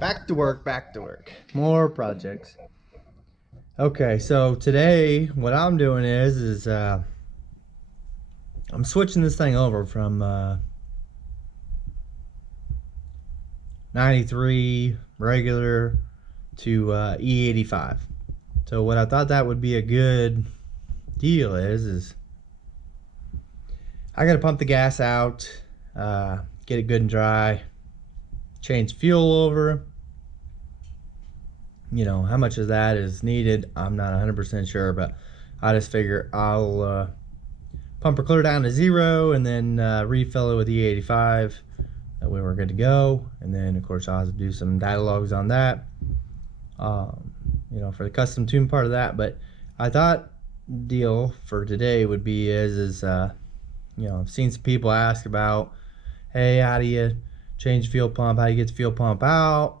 Back to work, back to work. More projects. Okay, so today what I'm doing is I'm switching this thing over from 93 regular to E85. So what I thought that would be a good deal is I gotta pump the gas out, get it good and dry, change fuel over. You know, how much of that is needed, I'm not 100% sure, but I just figure I'll pump her clear down to 0 and then refill it with E85. That way we're good to go. And then of course I'll have to do some data logs on that, you know, for the custom tune part of that. But I thought deal for today would be you know, I've seen some people ask about, hey, how do you change fuel pump, how do you get the fuel pump out?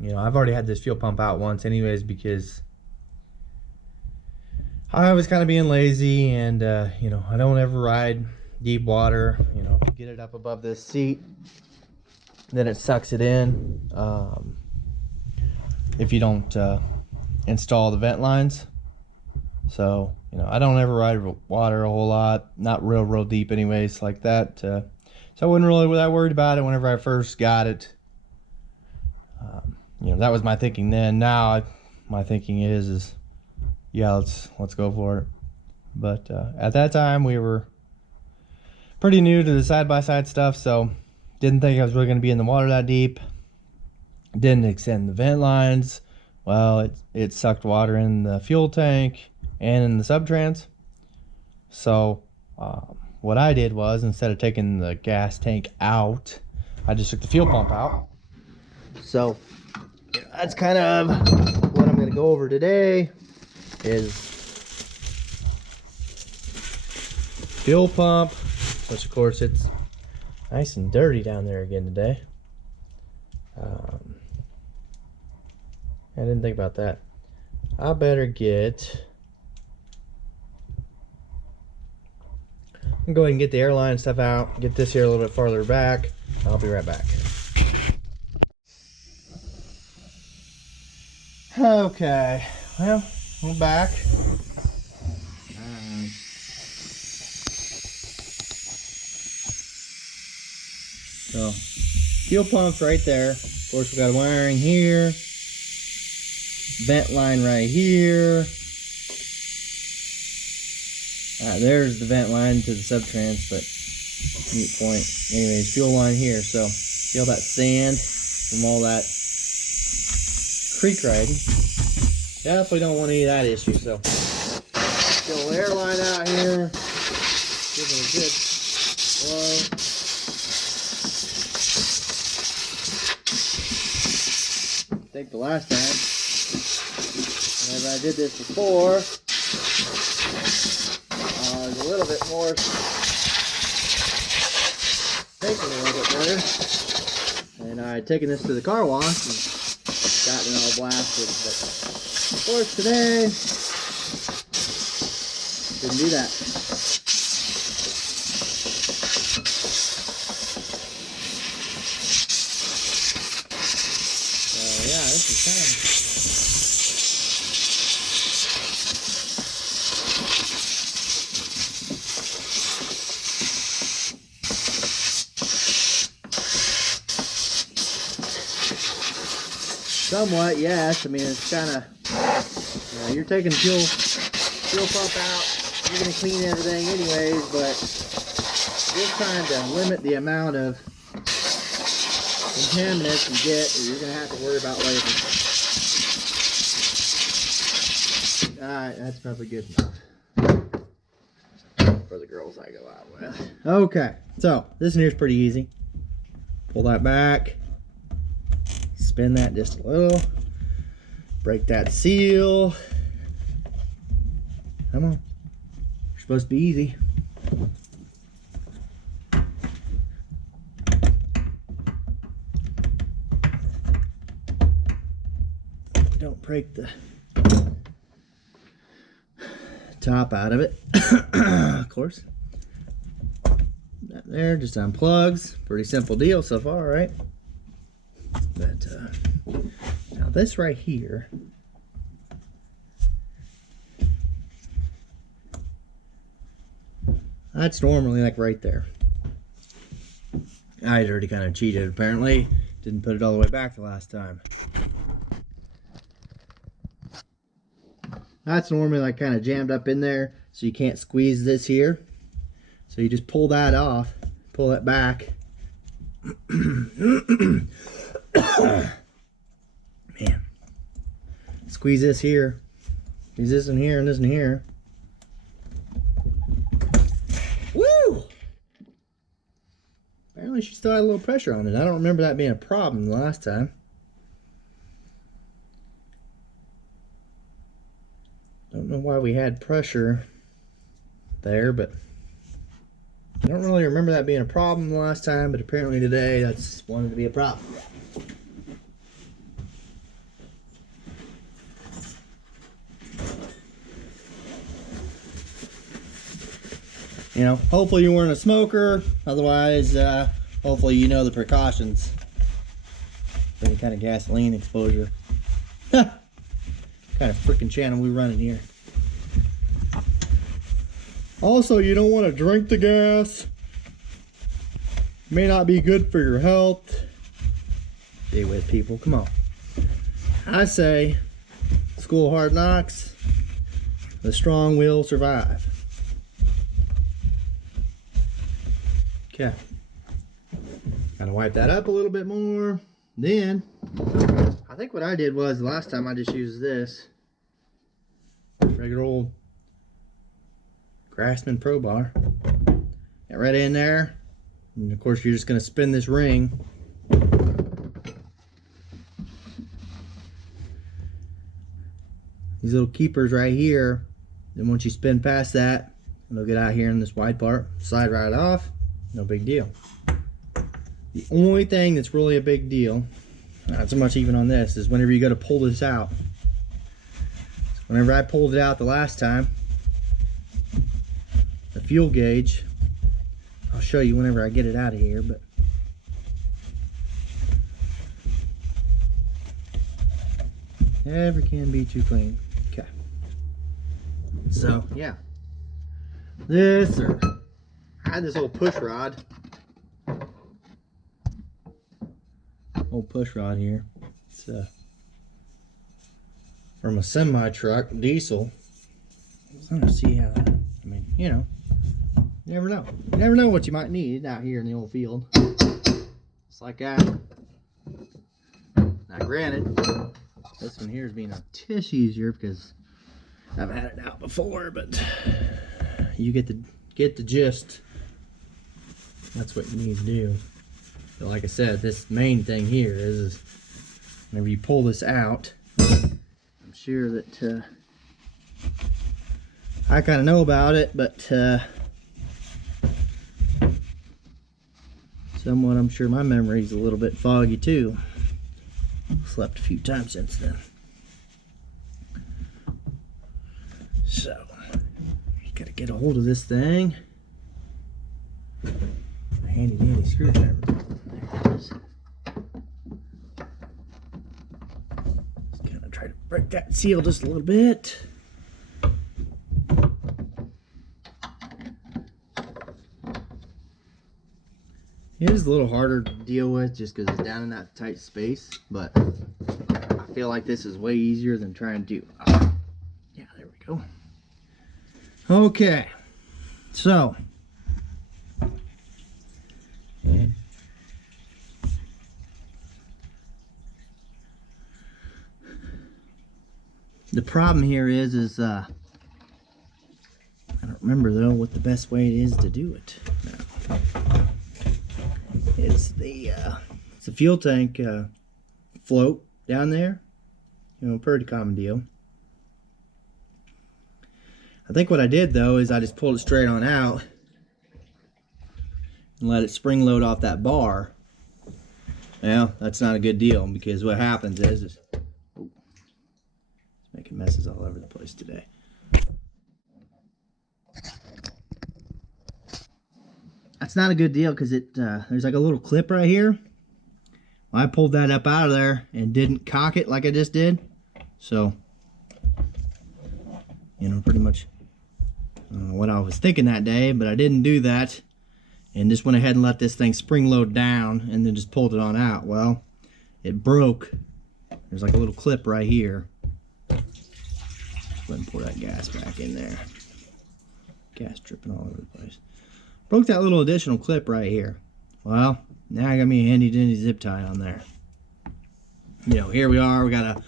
You know, I've already had this fuel pump out once anyways, because I was kind of being lazy, and you know, I don't ever ride deep water. You know, if you get it up above this seat, then it sucks it in. If you don't install the vent lines. So, you know, I don't ever ride water a whole lot, not real deep anyways like that. So I wasn't really that worried about it whenever I first got it. You know, that was my thinking then. Now my thinking is yeah, let's go for it. But at that time we were pretty new to the side-by-side stuff, so didn't think I was really going to be in the water that deep. Didn't extend the vent lines. Well, it sucked water in the fuel tank and in the subtrans. So what I did was, instead of taking the gas tank out, I just took the fuel pump out. So that's kind of what I'm going to go over today, is fuel pump, which of course it's nice and dirty down there again today. I didn't think about that. I better get, go ahead and get the airline stuff out, get this here a little bit farther back. I'll be right back. Okay, well, we're back. So, fuel pump's right there. Of course, we got a wiring here, vent line right here. There's the vent line to the subtrans, but mute point. Anyways, fuel line here. So, see all that sand from all that creek riding? Definitely don't want any of that issue. So, get a little air line out here, give it a good blow. I think the last time, whenever I did this before, I was a little bit more, thinking a little bit better, and I had taken this to the car wash and gotten it all blasted. But of course today, didn't do that. Yeah, this is kind of somewhat, yes. I mean, it's kind of, you know, you're taking fuel pump out, you're going to clean everything anyways, but just trying to limit the amount of contaminants you get, or you're going to have to worry about later. Alright, that's probably good enough for the girls I go out with. Okay, so this one here's pretty easy. Pull that back, spin that just a little, break that seal. Come on, you're supposed to be easy. Don't break the top out of it. Of course, that there just unplugs. Pretty simple deal so far, right? But now this right here, that's normally like right there. I had already kind of cheated apparently. Didn't put it all the way back the last time. That's normally like kind of jammed up in there, so you can't squeeze this here. So you just pull that off, pull it back. Man. Squeeze this here. Squeeze this in here and this in here. Woo! Apparently she still had a little pressure on it. I don't remember that being a problem the last time. Don't know why we had pressure there, but I don't really remember that being a problem the last time, but apparently today that's wanted to be a problem. You know, hopefully you weren't a smoker, otherwise hopefully you know the precautions for any kind of gasoline exposure. Kind of freaking channel we running here. Also, you don't want to drink the gas. May not be good for your health. Stay with people, come on. I say, school hard knocks, the strong will survive. Okay. Gotta wipe that up a little bit more. Then, I think what I did was, the last time I just used this regular old Craftsman Pro Bar. Get right in there. And of course, you're just going to spin this ring. These little keepers right here. Then once you spin past that, it'll get out here in this wide part. Slide right off. No big deal. The only thing that's really a big deal, not so much even on this, is whenever you go to pull this out. So whenever I pulled it out the last time, the fuel gauge, I'll show you whenever I get it out of here, but never can be too clean. Okay. So yeah, this, or I had this old push rod. Old push rod here. It's from a semi truck diesel. I'm gonna see how that, I mean, you know, you never know. You never know what you might need out here in the old field. Just like that. Now granted, this one here is being a tish easier because I've had it out before, but you get the gist. That's what you need to do. But like I said, this main thing here is whenever you pull this out, I'm sure that I kind of know about it, but somewhat I'm sure my memory's a little bit foggy too. Slept a few times since then. So, you gotta get a hold of this thing. A handy dandy screwdriver. There it is. Just kind of try to break that seal just a little bit. It is a little harder to deal with just because it's down in that tight space, but I feel like this is way easier than trying to do. Yeah, there we go. Okay, so the problem here is I don't remember though what the best way it is to do it now. It's the fuel tank float down there. You know, pretty common deal. I think what I did though is I just pulled it straight on out and let it spring load off that bar. Now that's not a good deal because what happens is oh, it's making messes all over the place today. That's not a good deal because it there's like a little clip right here. I pulled that up out of there and didn't cock it like I just did. So, you know, pretty much what I was thinking that day, but I didn't do that. And just went ahead and let this thing spring load down and then just pulled it on out. Well, it broke. There's like a little clip right here. Go ahead and pour that gas back in there. Gas dripping all over the place. Broke that little additional clip right here. Well, now I got me a handy dandy zip tie on there. You know, here we are. We got a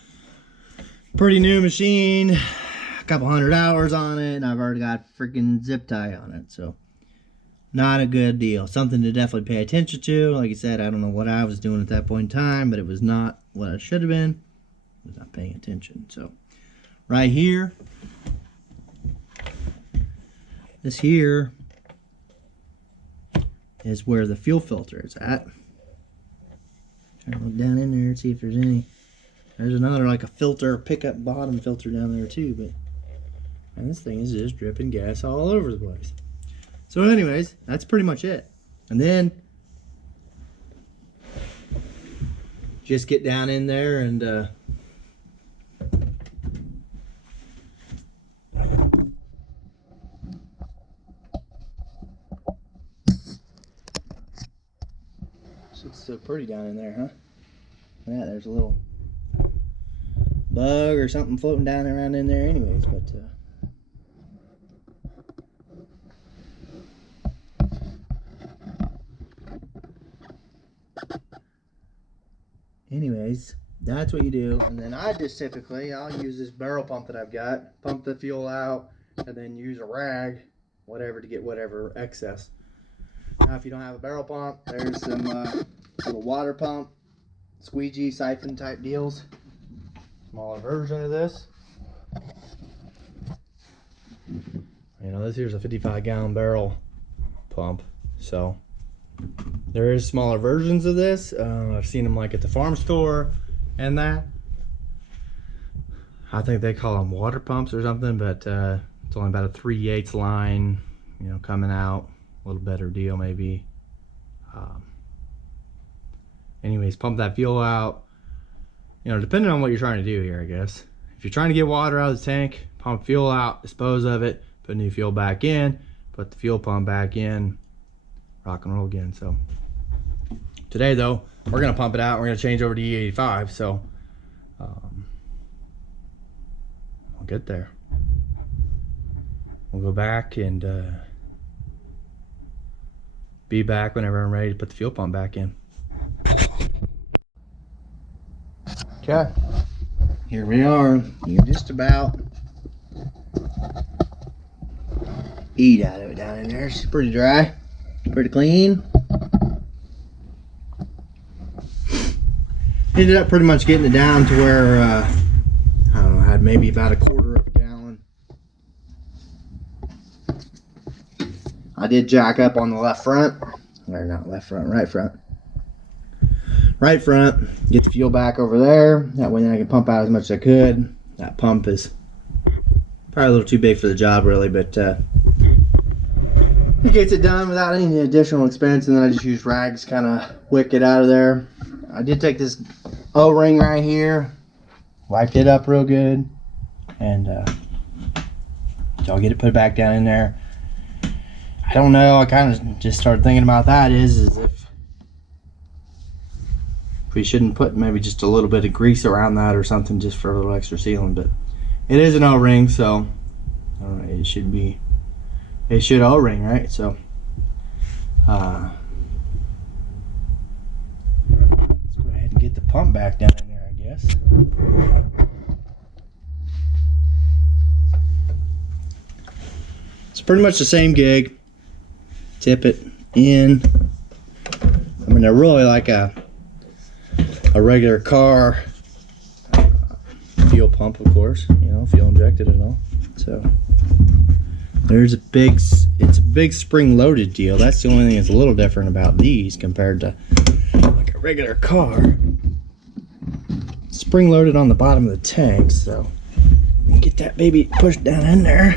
pretty new machine, a couple 100 hours on it, and I've already got a freaking zip tie on it. So, not a good deal. Something to definitely pay attention to. Like I said, I don't know what I was doing at that point in time, but it was not what I should have been. I was not paying attention. So, right here, this here is where the fuel filter is at. Trying to look down in there and see if there's any. There's another, like a filter, pickup bottom filter down there too, but and this thing is just dripping gas all over the place. So anyways, that's pretty much it. And then just get down in there and it's so pretty down in there, huh? Yeah, there's a little bug or something floating down around in there anyways, but anyways, that's what you do. And then I just typically, I'll use this barrel pump that I've got, pump the fuel out, and then use a rag, whatever, to get whatever excess. Now, if you don't have a barrel pump, there's some little water pump, squeegee, siphon type deals. Smaller version of this. You know, this here's a 55-gallon barrel pump, so there is smaller versions of this. I've seen them like at the farm store and that. I think they call them water pumps or something, but it's only about a 3/8 line, you know, coming out. A little better deal maybe. Anyways, pump that fuel out. You know, depending on what you're trying to do here, I guess. If you're trying to get water out of the tank, pump fuel out, dispose of it, put new fuel back in, put the fuel pump back in, rock and roll again. So today though, we're gonna pump it out. We're gonna change over to E85. So we'll get there. We'll go back and be back whenever I'm ready to put the fuel pump back in. Okay, here we are. You just about eat out of it down in there. She's pretty dry, pretty clean. Ended up pretty much getting it down to where I don't know, had maybe about a quarter of a gallon. I did jack up on the left front, or not left front, right front. Right front, get the fuel back over there. That way I can pump out as much as I could. That pump is probably a little too big for the job really, but it gets it done without any additional expense. And then I just use rags, kind of wick it out of there. I did take this O-ring right here, wiped it up real good, and so I'll get it put back down in there. I don't know, I kind of just started thinking about that is if we shouldn't put maybe just a little bit of grease around that or something just for a little extra sealing, but it is an O-ring, so I don't know, it should O-ring, right? So let's go ahead and get the pump back down in there, I guess. It's pretty much the same gig. Tip it in. I mean, they're really like a regular car fuel pump, of course, you know, fuel injected and all. So there's it's a big spring loaded deal. That's the only thing that's a little different about these compared to like a regular car. Spring loaded on the bottom of the tank, so get that baby pushed down in there.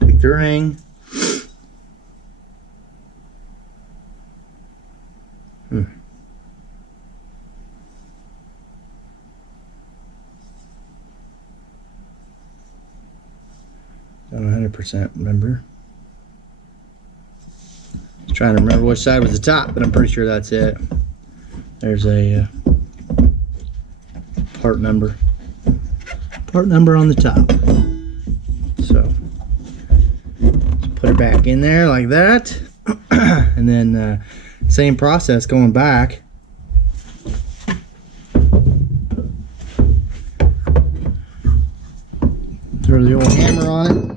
Pick the ring. 100%, remember? Trying to remember which side was the top, but I'm pretty sure that's it. There's a part number on the top. So just put it back in there like that, and then same process going back. Throw the old hammer on it.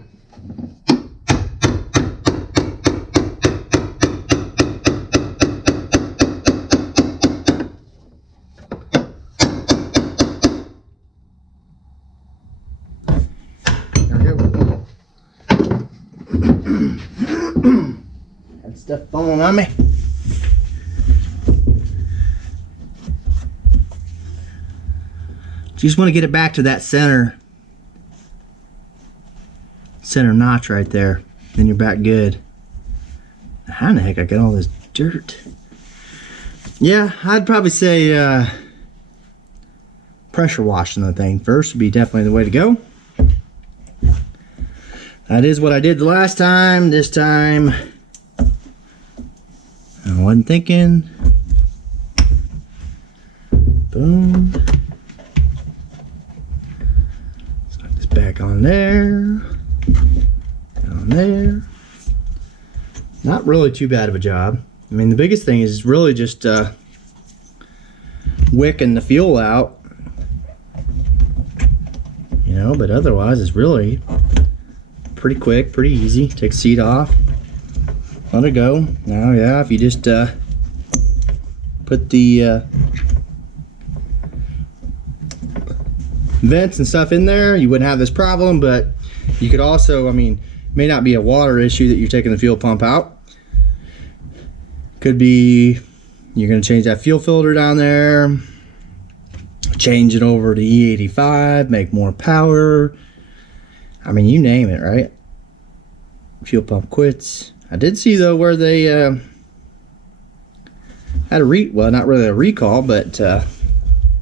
That stuff falling on me. Just want to get it back to that center notch right there. Then you're back good. How in the heck I got all this dirt? Yeah, I'd probably say pressure washing the thing first would be definitely the way to go. That is what I did the last time. This time I wasn't thinking. Boom. Slide this back on there. Down there. Not really too bad of a job. I mean, the biggest thing is really just wicking the fuel out. You know, but otherwise it's really pretty quick, pretty easy. Take the seat off, let it go. Now, yeah, if you just put the vents and stuff in there, you wouldn't have this problem. But you could also, I mean, it may not be a water issue that you're taking the fuel pump out. Could be you're going to change that fuel filter down there, change it over to E85, make more power. I mean, you name it, right? Fuel pump quits. I did see though where they had a well, not really a recall, but had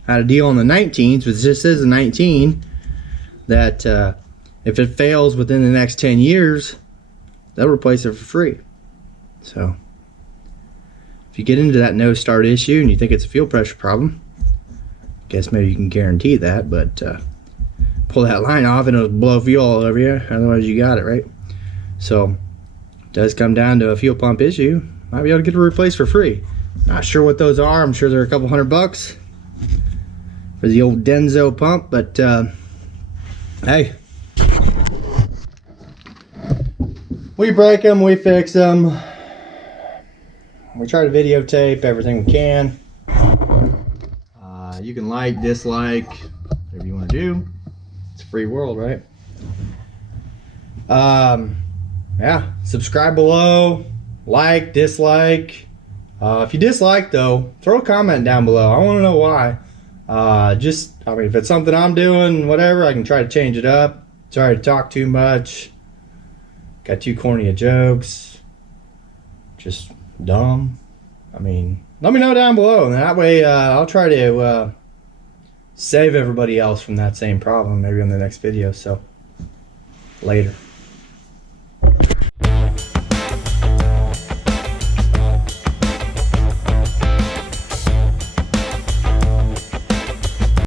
a deal on the 19s, which this is a 19, that if it fails within the next 10 years, they'll replace it for free. So if you get into that no start issue and you think it's a fuel pressure problem, guess maybe you can guarantee that, but pull that line off and it'll blow fuel all over you. Otherwise you got it, right? So it does come down to a fuel pump issue. Might be able to get it replaced for free. Not sure what those are. I'm sure they're a couple $100 for the old Denso pump, but hey, we break them, we fix them. We try to videotape everything we can. You can like, dislike, whatever you want to do. It's a free world, right? Yeah, subscribe below, like, dislike. If you dislike though, throw a comment down below. I want to know why. I mean, if it's something I'm doing, whatever, I can try to change it up. Sorry to talk too much. Got too corny of jokes. Just dumb. I mean, let me know down below, and that way I'll try to save everybody else from that same problem maybe on the next video. So later.